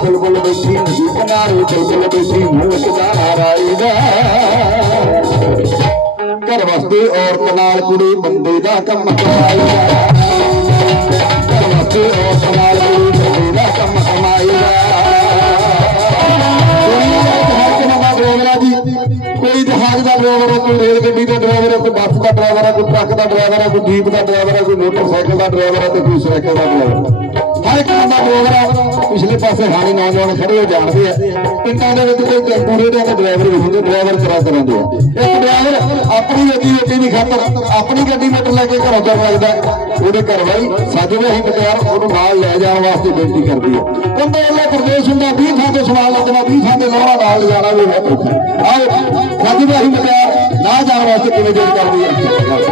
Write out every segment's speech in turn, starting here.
बुलबुल बैठी नारे बुलबुल बैठी मूसदाराई घर वास्ते औरत नाल कुड़ी बंदे दा कम कमाई घर वास्ते औरत नाल कुड़ी बंदे दा कम कमाई कोई जहाज़ का ड्राइवर है कोई रेलगड्डी का ड्राइवर है कोई बस का ड्राइवर है कोई ट्रक का ड्राइवर है कोई जीप का ड्राइवर है कोई मोटरसाइकिल का ड्राइवर है तो कोई साइकिल का ड्राइवर है ਹਰ ਇੱਕ ਬੰਦਾ ਡਰਾਈਵਰ ਪਿਛਲੇ ਪਾਸੇ ਹਾਣੀ ਨੌਜਵਾਨ ਖੜੇ ਹੋ ਜਾਣਦੇ ਆ। ਪਿੰਡਾਂ ਦੇ ਵਿੱਚ ਕੋਈ ਟੈਂਪੂ ਦੇ ਡਰਾਈਵਰ ਵੀ ਹੁੰਦੇ ਡਰਾਈਵਰ ਤਰ੍ਹਾਂ ਤਰ੍ਹਾਂ ਆ। ਇੱਕ ਡਰਾਈਵਰ ਆਪਣੀ ਗੱਡੀ ਰੋਟੀ ਦੀ ਖਾਤਰ ਆਪਣੀ ਗੱਡੀ ਮੋਟਰ ਲੈ ਕੇ ਘਰੋਂ ਤੁਰ ਲੱਗਦਾ ਉਹਦੇ ਘਰ ਵਾਲੀ ਸੱਜ ਵਹੀ ਬਤਿਆਰ ਉਹਨੂੰ ਨਾਲ ਲੈ ਜਾਣ ਵਾਸਤੇ ਬੇਨਤੀ ਕਰਦੀ ਹੈ ਕਹਿੰਦੇ ਇਹ ਪ੍ਰਦੇਸ਼ ਹੁੰਦਾ 20 ਥਾਂ ਤੇ ਸਵਾਲ ਲੱਗਣਾ 20 ਥਾਂ ਤੇ ਲਾਉਣਾ ਨਾਲ ਲਿਜਾਣਾ ਵੀ ਬਹੁਤ ਔਖਾ ਹੈ। ਆਓ ਸੱਜ ਵਹੀ ਬਤਿਆਰ ਨਾ ਜਾਣ ਵਾਸਤੇ ਕਿਵੇਂ ਦੇਰ ਕਰਦੀ ਹੈ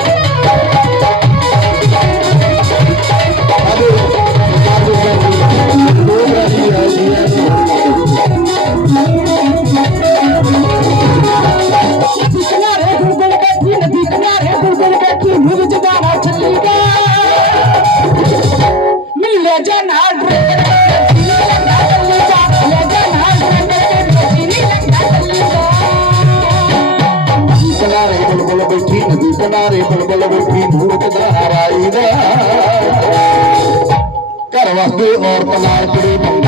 नारे बुलबुल उठी भूत धाराई घर वस्ते और तलाश पड़े बंदा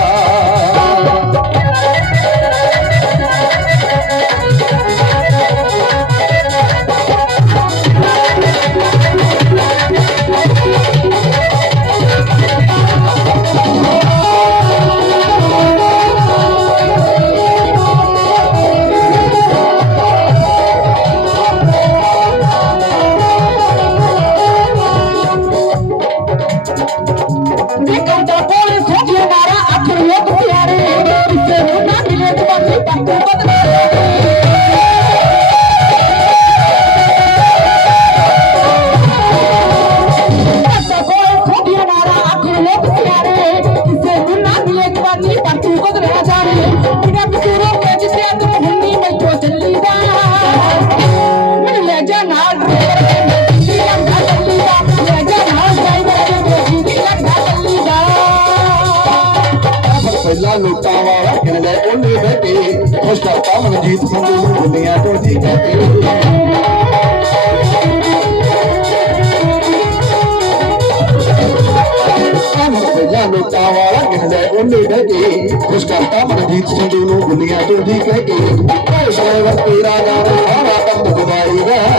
Thank you. ਲੈ ਉਹਨੇ ਬੈਠੇ ਖੁਸ਼ ਕਰਤਾ ਮਨਜੀਤ ਸੰਧੂ ਦੁਨੀਆ ਤੋਂ ਜੀ ਕਹਤੇ ਪਹਿਲਾਂ ਲੋਕਾਂ ਵਾਲਾ ਕਹਿੰਦਾ ਉਹਨੇ ਬਹਿ ਕੇ ਖੁਸ਼ ਕਰਤਾ ਮਨਜੀਤ ਸੰਧੂ ਨੂੰ ਦੁਨੀਆ ਤੋਂ ਜੀ ਕਹਿ ਕੇ। ਉਹ ਸਰਵ ਤੇਰਾ ਨਾਮ ਆਵਾ ਤੰਦ ਗੁਮਾਈ ਦਾ।